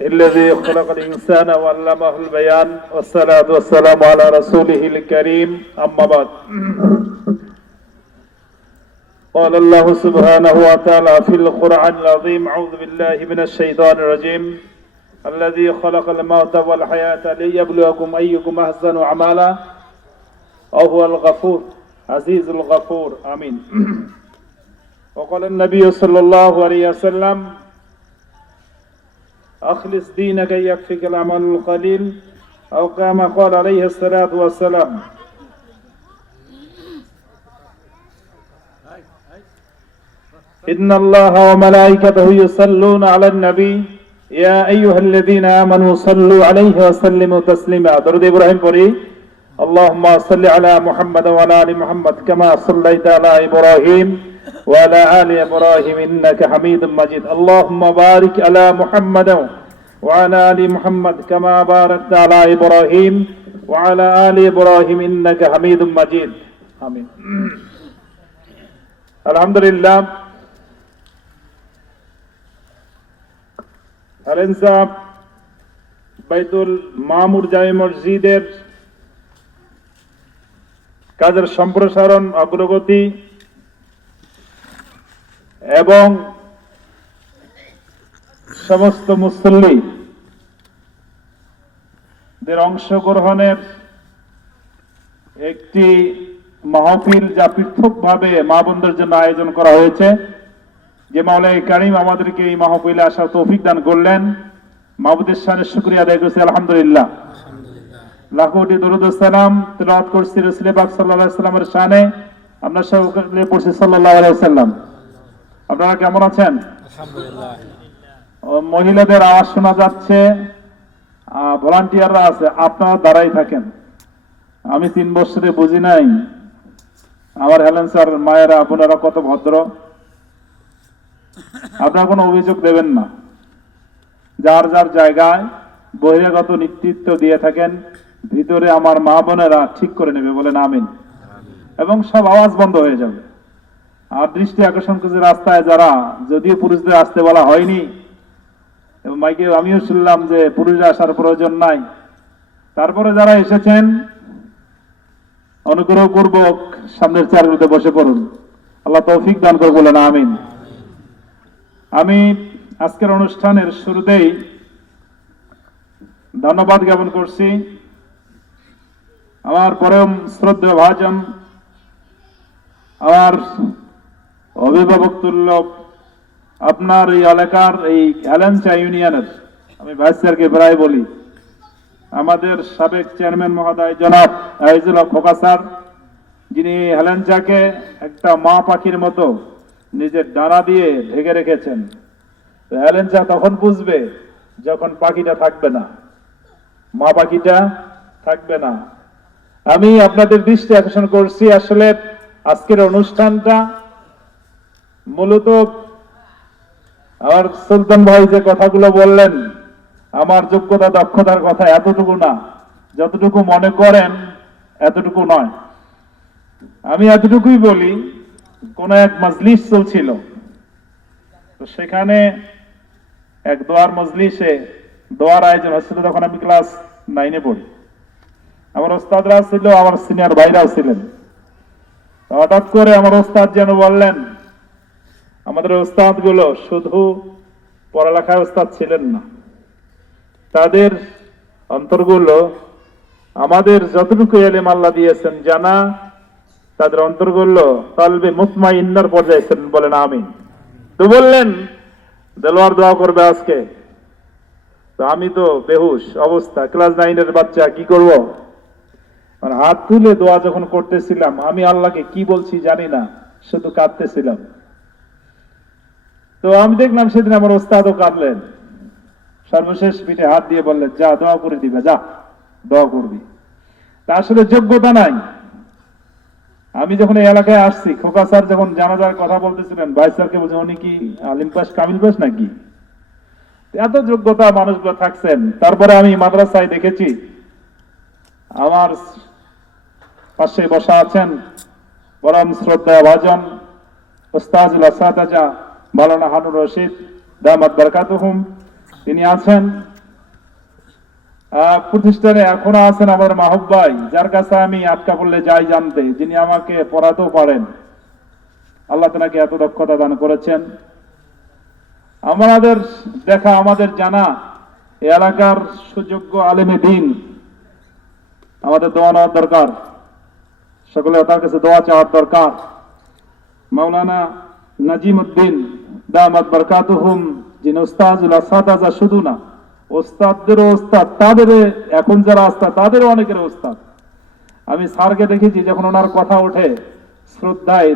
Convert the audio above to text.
الذي خلق الإنسان وعلمه البيان والصلاة والسلام على رسوله الكريم أما بعد قال الله سبحانه وتعالى في القرآن العظيم أعوذ بالله من الشيطان الرجيم الذي خلق الموت والحياة ليبلوكم أيكم أحسن عملا وهو الغفور عزيز الغفور آمين وقال النبي صلى الله عليه وسلم أخلص دينك يكفيك العمل القليل. أو كما قال عليه الصلاة والسلام. إن الله وملائكته يصلون على النبي. يا أيها الذين آمنوا صلوا عليه وسلموا تسليما. درود إبراهيم بري اللهم صل على محمد وعلى آل محمد كما صليت على إبراهيم. وعلى آل إبراهيم إنك حميد مجيد اللهم بارك على محمد وعلى آل محمد كما باركت على إبراهيم وعلى آل إبراهيم إنك حميد مجيد آمين الحمد لله আলেন সাহেব বাইতুল মামুর জামে মসজিদের কাজের সম্প্রসারণ অগ্রগতি এবং সমস্ত মুসল্লি দের অংশগ্রহণের একটি মাহফিল যা পৃথকভাবে মা বোনদের জন্য আয়োজন করা হয়েছে। যে মাওলাই কারিম আমাদেরকে এই মাহফিলে আসার তৌফিক দান করলেন। মাহবুদের সাথে শুক্রিয়া আদায় করছি আলহামদুলিল্লাহ। লাখোটি দরুদ সালাম তেলাওয়াত করছি রসুল পাক সাল্লাল্লাহু আলাইহি সাল্লামের শানে। আমরা সকলে পড়ছি সাল্লাল্লাহু আলাইহি সাল্লাম আপনারা কেমন আছেন? ও, মহিলাদের আওয়াজ শোনা যাচ্ছে ভলান্টিয়াররা আছে আপনারা দাঁড়াই থাকেন। আমি তিন বছরে বুঝি নাই আমার হেলেন স্যার মায়েরা আপনারা কত ভদ্র। আপনারা কোনো অভিযোগ দেবেন না। যার যার জায়গায় বহিরাগত নেতৃত্ব দিয়ে থাকেন ভিতরে আমার মা বোনেরা ঠিক করে নেবে বলেন আমিন। এবং সব আওয়াজ বন্ধ হয়ে যাবে। আর দৃষ্টি আকর্ষণ করছে রাস্তায় যারা, যদিও পুরুষদের আসতে বলা হয়নি। এবং মাইকে আমিও শুনলাম যে পুরুষরা আসার প্রয়োজন নাই। তারপরে যারা এসেছেন, অনুগ্রহ পূর্বক সামনের চারগুলোতে বসে পড়ুন। আল্লাহ তৌফিক দান করে বলেন আমিন। আমি আজকের অনুষ্ঠানের শুরুতেই ধন্যবাদ জ্ঞাপন করছি। আমার পরম শ্রদ্ধা ভাজন, আমার অভিভাবক তুল্য আপনার এই এলাকার এই হেলেঞ্চা ইউনিয়নের, আমি ভাইস স্যারকে প্রায় বলি, আমাদের সাবেক চেয়ারম্যান মহোদয় জনাব আইজুল খোকা স্যার, যিনি হেলেঞ্চাকে একটা মা পাখির মতো নিজের ডানা দিয়ে ঢেকে রেখেছেন। তো হেলেঞ্চা তখন বুঝবে যখন পাখিটা থাকবে না। মা পাখিটা থাকবে না। আমি আপনাদের দৃষ্টি আকর্ষণ করছি আসলে আজকের অনুষ্ঠানটা মূলত আমার সুলতান ভাই যে কথাগুলো বললেন, আমার যোগ্যতা, দক্ষতার কথা এতটুকু না, যতটুকু মনে করেন, এতটুকু নয়। আমি এতটুকুই বলি, কোন এক মজলিস চলছিল। তো সেখানে এক দোয়ার মজলিসে দোয়ার আয়োজন হচ্ছিল, তখন আমি ক্লাস নাইনে পড়ি। আমার ওস্তাদরা ছিল, আমার সিনিয়র ভাইরাও ছিলেন। হঠাৎ করে আমার ওস্তাদ যেন বললেন আমাদের ওস্তাদগুলো শুধু পড়ালেখার ওস্তাদ ছিলেন না। তাদের অন্তরগুলো আমাদের যতটুকু এলেম আল্লাহ দিয়েছেন জানা, তাদের অন্তরগুলো তালবে মুতমা ইন্নার পর্যায়ে ছিলেন বলেন আমি তো বললেন, দেলোয়ার দোয়া করবে আজকে। তো আমি তো বেহুশ অবস্থা, ক্লাস নাইনের বাচ্চা, কি করব? মানে হাত তুলে দোয়া যখন করতেছিলাম, আমি আল্লাহকে কি বলছি জানি না, শুধু কাঁদতেছিলাম। তো আমি দেখলাম সেদিন আমার ওস্তাদও কাঁদলেন। সর্বশেষ পিঠে হাত দিয়ে বললেন, যা, দোয়া করে দিবে, যা, দোয়া করবি। তা আসলে যোগ্যতা নাই। আমি যখন এই এলাকায় আসছি, খোকা স্যার যখন জানাজার কথা বলতেছিলেন, ভাই স্যারকে বলছেন উনি কি আলিম পাস কামিল পাস নাকি? এত যোগ্যতা মানুষগুলো থাকছেন। তারপরে আমি মাদ্রাসায় দেখেছি, আমার পাশে বসা আছেন, পরম শ্রদ্ধা ভাজন ওস্তাজুল আসাদাজা মালানা হানুর রশিদ, দামাত বরকাতুহুম, তিনি আছেন। প্রতিষ্ঠানে এখনও আছেন আমাদের মাহবুব ভাই, যার কাছে আমি আটকা পড়লে যাই জানতে, যিনি আমাকে পড়াতেও পারেন। আল্লাহ তাকে এত দক্ষতা দান করেছেন। আমাদের দেখা, আমাদের জানা এলাকার সুযোগ্য আলেমে দিন। আমাদের দোয়া নেওয়ার দরকার। সকলে তার কাছে দোয়া চাওয়ার দরকার। মাওলানা নাজিম উদ্দিন দামাত বরকাতুহুম, যিনি ওস্তাজুল আসাদাজা শুধু না ওস্তাদদেরও ওস্তাদ তাদের এখন যারা ওস্তাদ তাদেরও অনেকের ওস্তাদ আমি স্যারকে দেখেছি, যখন ওনার কথা ওঠে, শ্রদ্ধায়